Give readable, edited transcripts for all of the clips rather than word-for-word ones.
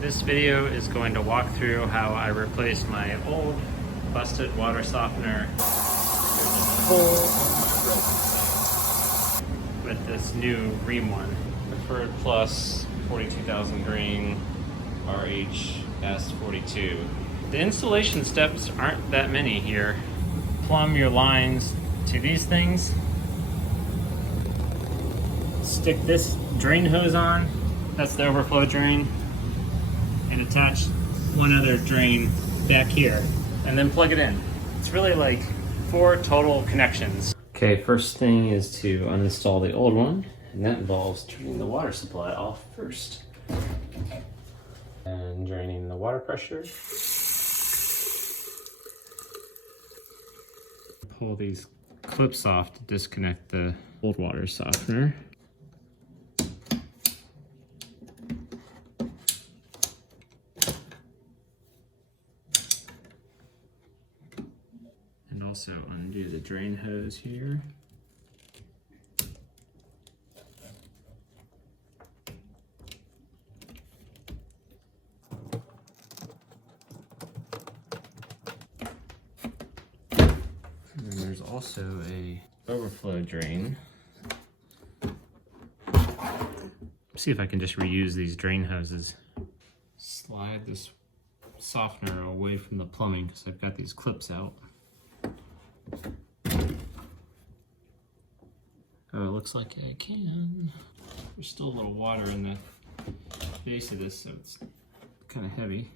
This video is going to walk through how I replaced my old busted water softener with this new Rheem one. Preferred Plus 42,000 grain RHS42. The installation steps aren't that many here. Plumb your lines to these things. Stick this drain hose on, that's the overflow drain, and attach one other drain back here, and then plug it in. It's really like 4 total connections. Okay, first thing is to uninstall the old one, and that involves turning the water supply off first. And draining the water pressure. Pull these clips off to disconnect the old water softener. And also undo the drain hose here. And then there's also a overflow drain. See if I can just reuse these drain hoses. Slide this softener away from the plumbing because I've got these clips out. Oh, it looks like I can. There's still a little water in the base of this, so it's kind of heavy.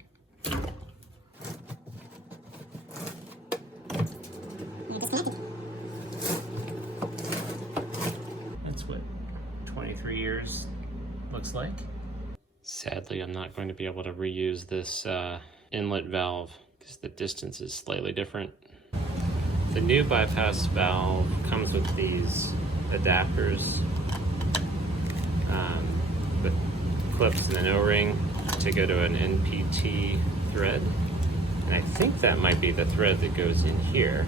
That's what 23 years looks like. Sadly, I'm not going to be able to reuse this inlet valve because the distance is slightly different. The new bypass valve comes with these adapters with clips and an O-ring to go to an NPT thread. And I think that might be the thread that goes in here.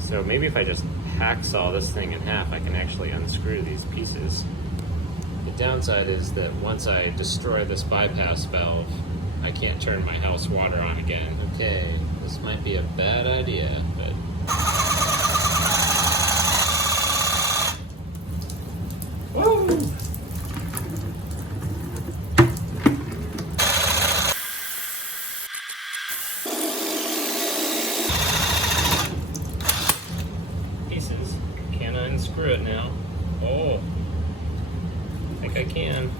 So maybe if I just hacksaw this thing in half, I can actually unscrew these pieces. The downside is that once I destroy this bypass valve, I can't turn my house water on again. Okay, this might be a bad idea, but... Woo! Pieces. Can I unscrew it now? Oh, I think I can.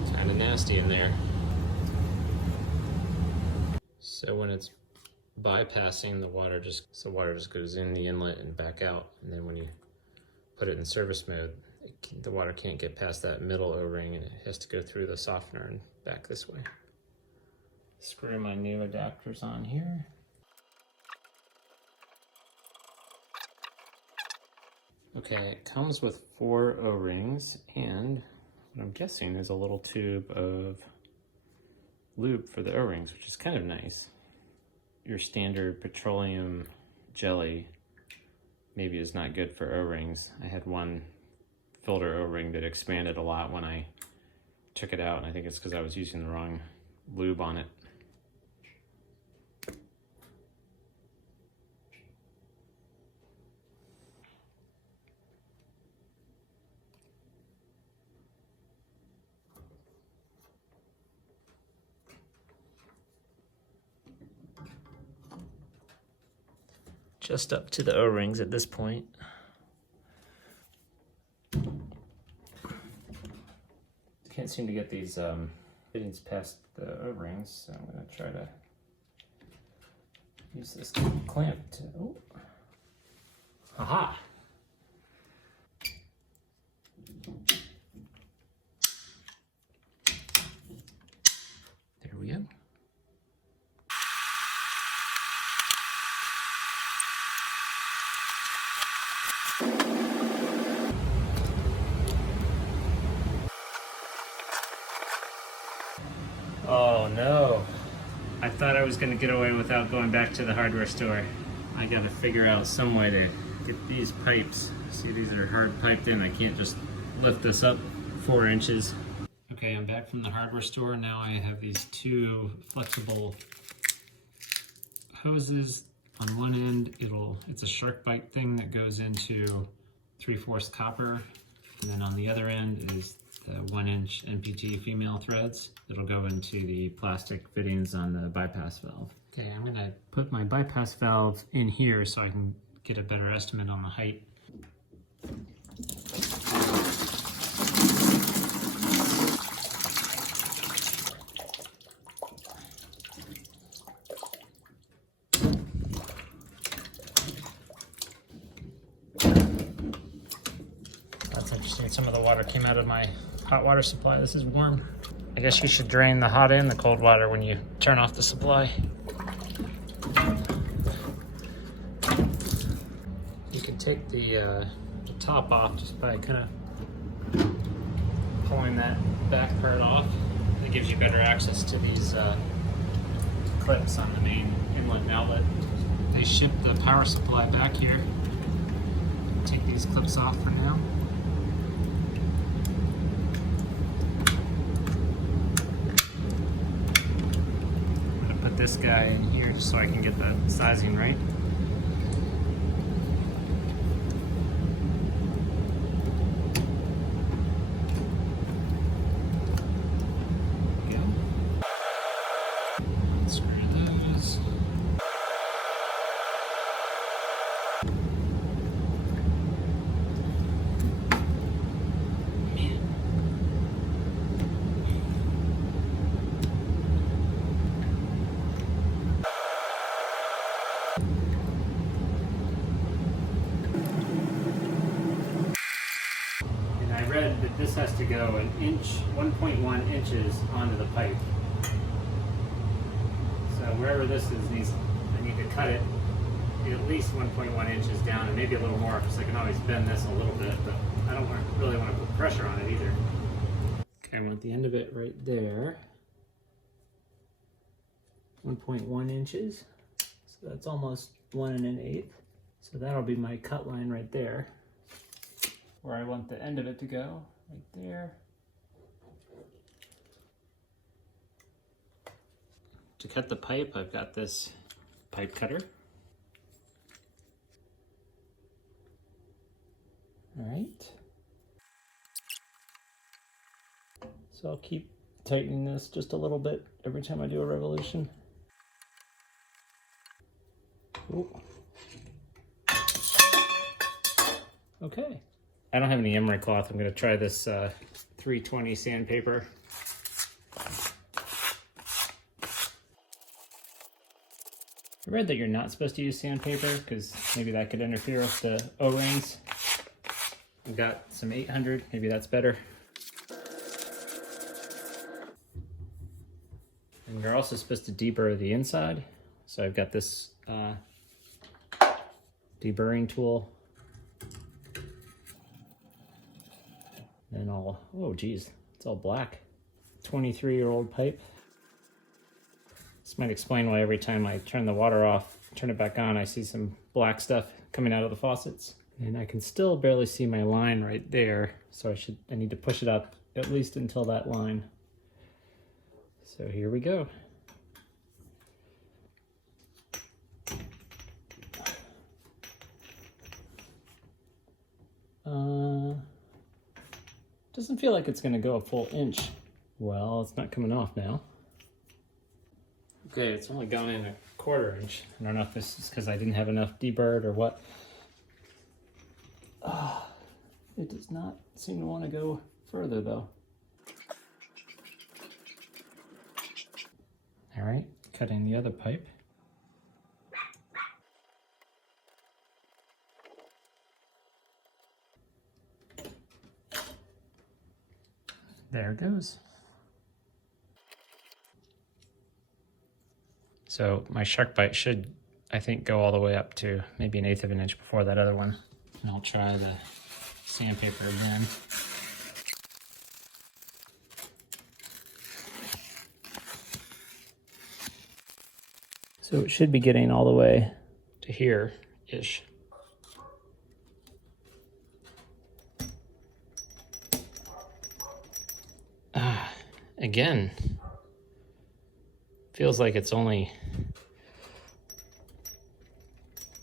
It's kind of nasty in there. So when it's bypassing, the water just goes in the inlet and back out, and then when you put it in service mode, the water can't get past that middle O-ring and it has to go through the softener and back this way. Screw my new adapters on here. Okay, it comes with 4 O-rings, and what I'm guessing is a little tube of lube for the O-rings, which is kind of nice. Your standard petroleum jelly maybe is not good for O-rings. I had one filter O-ring that expanded a lot when I took it out, and I think it's because I was using the wrong lube on it. Just up to the O-rings at this point. Can't seem to get these fittings past the O-rings, so I'm going to try to use this clamp to... Oh. Aha! There we go. Oh no, I thought I was going to get away without going back to the hardware store. I got to figure out some way to at these pipes. See, these are hard piped in. I can't just lift this up 4 inches. Okay, I'm back from the hardware store. Now I have these 2 flexible hoses. On one end, it's a Sharkbite thing that goes into 3/4 copper. And then on the other end is the 1-inch NPT female threads that'll go into the plastic fittings on the bypass valve. Okay, I'm gonna put my bypass valve in here so I can get a better estimate on the height. That's interesting. Some of the water came out of my hot water supply. This is warm. I guess you should drain the hot and the cold water when you turn off the supply. You can take the top off just by kind of pulling that back part off. It gives you better access to these clips on the main inlet and outlet. They ship the power supply back here. Take these clips off for now. I'm gonna put this guy in here just so I can get the sizing right. Read that this has to go 1.1 inches onto the pipe. So wherever this is, I need to cut it at least 1.1 inches down, and maybe a little more, because I can always bend this a little bit, but I don't really want to put pressure on it either. Okay, I want the end of it right there. 1.1 inches. So that's almost 1 1/8. So that'll be my cut line right there, where I want the end of it to go, right there. To cut the pipe, I've got this pipe cutter. All right. So I'll keep tightening this just a little bit every time I do a revolution. Ooh. Okay. I don't have any emery cloth. I'm going to try this 320 sandpaper. I read that you're not supposed to use sandpaper because maybe that could interfere with the O-rings. I've got some 800, maybe that's better. And you're also supposed to deburr the inside. So I've got this deburring tool. And oh geez, it's all black. 23-year-old pipe. This might explain why every time I turn the water off, turn it back on, I see some black stuff coming out of the faucets. And I can still barely see my line right there, so I need to push it up at least until that line. So here we go. Doesn't feel like it's going to go a full inch. Well, it's not coming off now. Okay, it's only gone in 1/4 inch. I don't know if this is because I didn't have enough deburred or what. It does not seem to want to go further though. All right, cutting the other pipe. There it goes. So my Sharkbite should, I think, go all the way up to maybe 1/8 of an inch before that other one. And I'll try the sandpaper again. So it should be getting all the way to here-ish. again, feels like it's only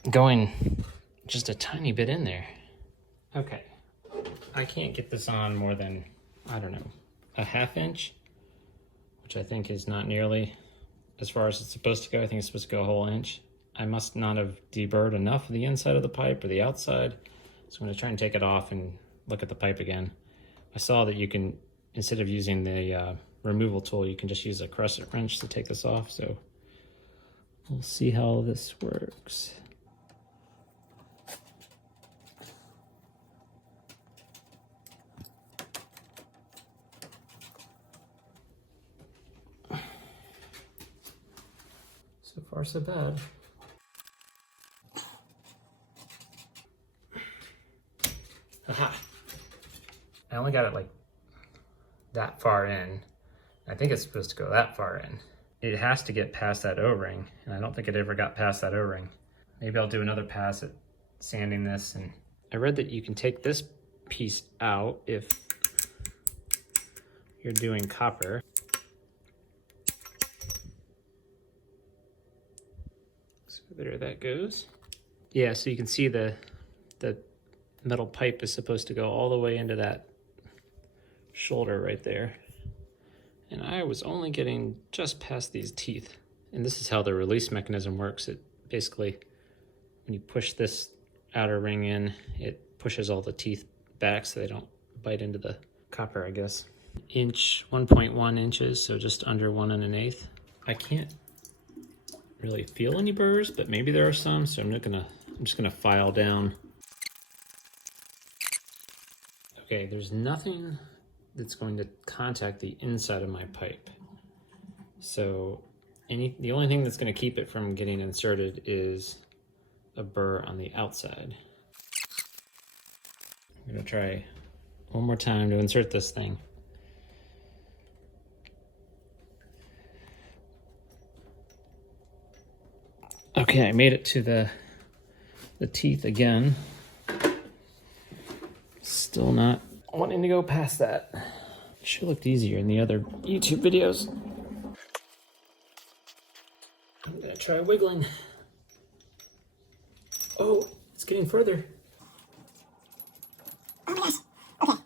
going just a tiny bit in there. Okay, I can't get this on more than, I don't know, a ½ inch, which I think is not nearly as far as it's supposed to go. I think it's supposed to go a whole inch. I must not have deburred enough of the inside of the pipe or the outside. So I'm gonna try and take it off and look at the pipe again. I saw that you can, instead of using the removal tool, you can just use a crescent wrench to take this off. So we'll see how this works. So far, so bad. Aha! I only got it like that far in. I think it's supposed to go that far in. It has to get past that O-ring, and I don't think it ever got past that O-ring. Maybe I'll do another pass at sanding this. And I read that you can take this piece out if you're doing copper. So there that goes. Yeah, so you can see the metal pipe is supposed to go all the way into that shoulder right there. And I was only getting just past these teeth. And this is how the release mechanism works. It basically, when you push this outer ring in, it pushes all the teeth back so they don't bite into the copper, I guess. 1.1 inches, so just under 1 1/8. I can't really feel any burrs, but maybe there are some, so I'm just gonna file down. Okay, there's nothing that's going to contact the inside of my pipe. So the only thing that's going to keep it from getting inserted is a burr on the outside. I'm going to try one more time to insert this thing. Okay, I made it to the teeth again. Still not wanting to go past that. Sure looked easier in the other YouTube videos. I'm gonna try wiggling. Oh, it's getting further. Oh my gosh, okay.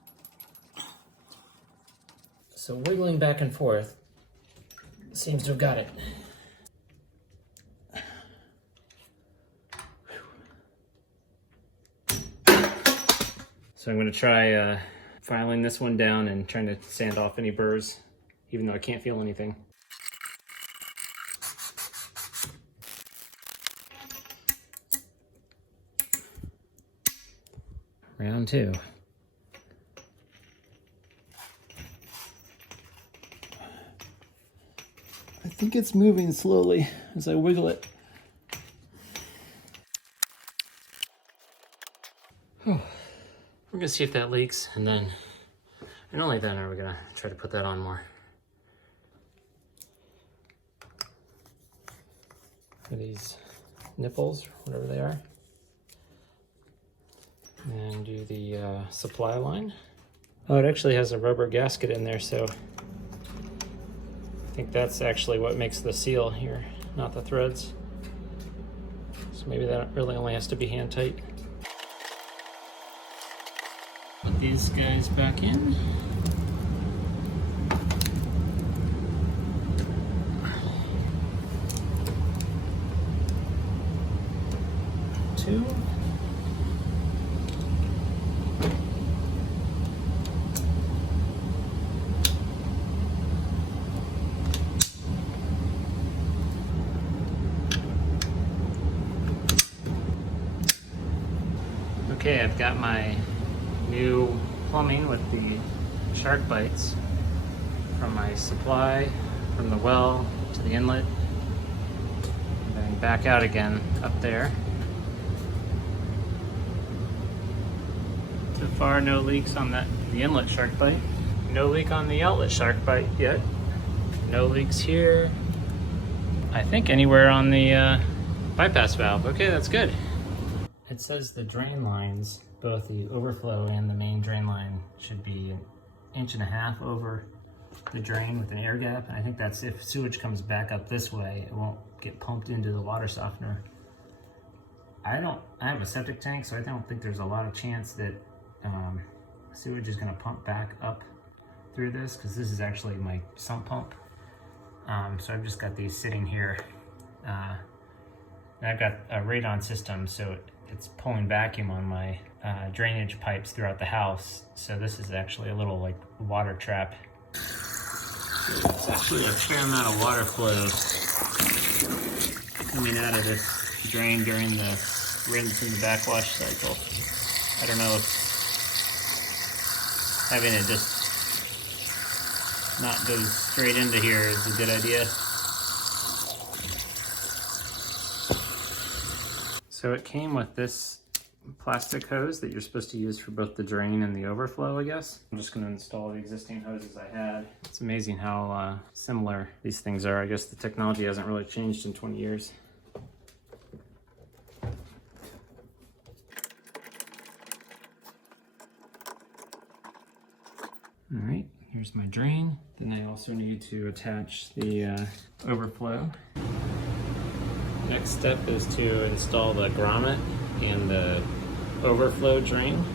So wiggling back and forth seems to have got it. So I'm going to try filing this one down and trying to sand off any burrs, even though I can't feel anything. Round 2. I think it's moving slowly as I wiggle it. We're gonna see if that leaks, and only then are we gonna try to put that on more. For these nipples, whatever they are. And do the supply line. Oh, it actually has a rubber gasket in there, so I think that's actually what makes the seal here, not the threads. So maybe that really only has to be hand tight. Put these guys back in. Two. Okay, I've got my new plumbing with the Sharkbites from my supply, from the well to the inlet, and then back out again up there. So far, no leaks on the inlet Sharkbite. No leak on the outlet Sharkbite yet. No leaks here. I think anywhere on the bypass valve. Okay, that's good. It says the drain lines, both the overflow and the main drain line, should be 1.5 inches over the drain with an air gap. And I think that's if sewage comes back up this way, it won't get pumped into the water softener. I have a septic tank, so I don't think there's a lot of chance that sewage is gonna pump back up through this, because this is actually my sump pump. So I've just got these sitting here. And I've got a radon system, so it's pulling vacuum on my drainage pipes throughout the house. So this is actually a little like water trap. It's actually a fair amount of water flow coming out of this drain during the rinse and the backwash cycle. I don't know if having it just not go straight into here is a good idea. So it came with this plastic hose that you're supposed to use for both the drain and the overflow, I guess. I'm just going to install the existing hoses I had. It's amazing how similar these things are. I guess the technology hasn't really changed in 20 years. All right, here's my drain. Then I also need to attach the overflow. Next step is to install the grommet and the overflow drain.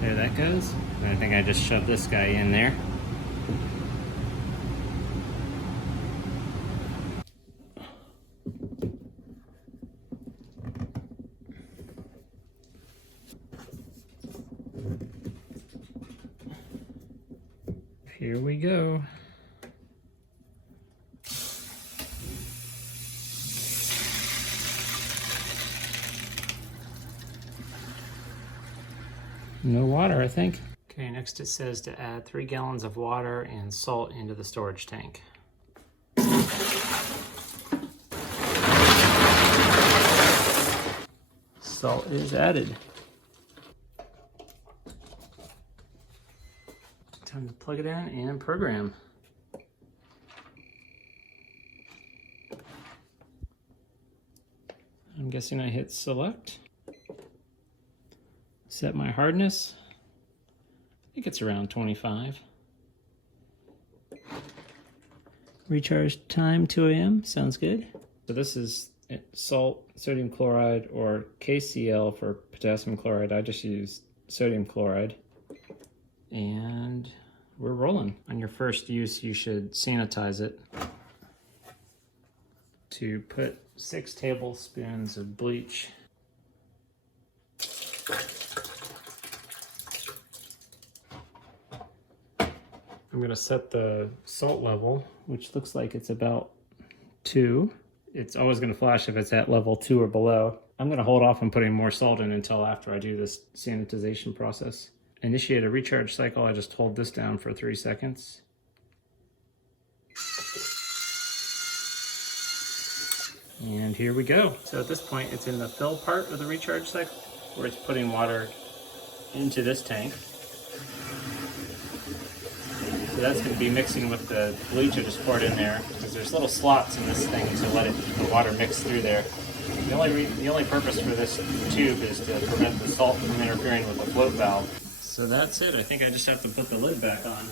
There that goes. And I think I just shoved this guy in there. Here we go. No water, I think. Okay, next it says to add 3 gallons of water and salt into the storage tank. Salt is added. Time to plug it in and program. I'm guessing I hit select. Set my hardness. I think it's around 25. Recharge time 2 a.m. Sounds good. So this is salt, sodium chloride, or KCl for potassium chloride. I just use sodium chloride. And we're rolling. On your first use, you should sanitize it. To put 6 tablespoons of bleach. I'm gonna set the salt level, which looks like it's about 2. It's always gonna flash if it's at level 2 or below. I'm gonna hold off on putting more salt in until after I do this sanitization process. Initiate a recharge cycle. I just hold this down for 3 seconds. And here we go. So at this point, it's in the fill part of the recharge cycle, where it's putting water into this tank. So that's going to be mixing with the bleach I just poured in there, because there's little slots in this thing to let the water mix through there. The only purpose for this tube is to prevent the salt from interfering with the float valve. So that's it. I think I just have to put the lid back on.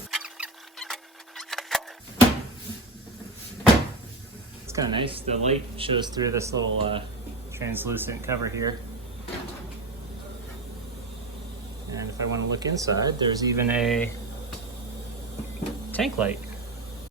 It's kind of nice. The light shows through this little translucent cover here. And if I want to look inside, there's even a tank light.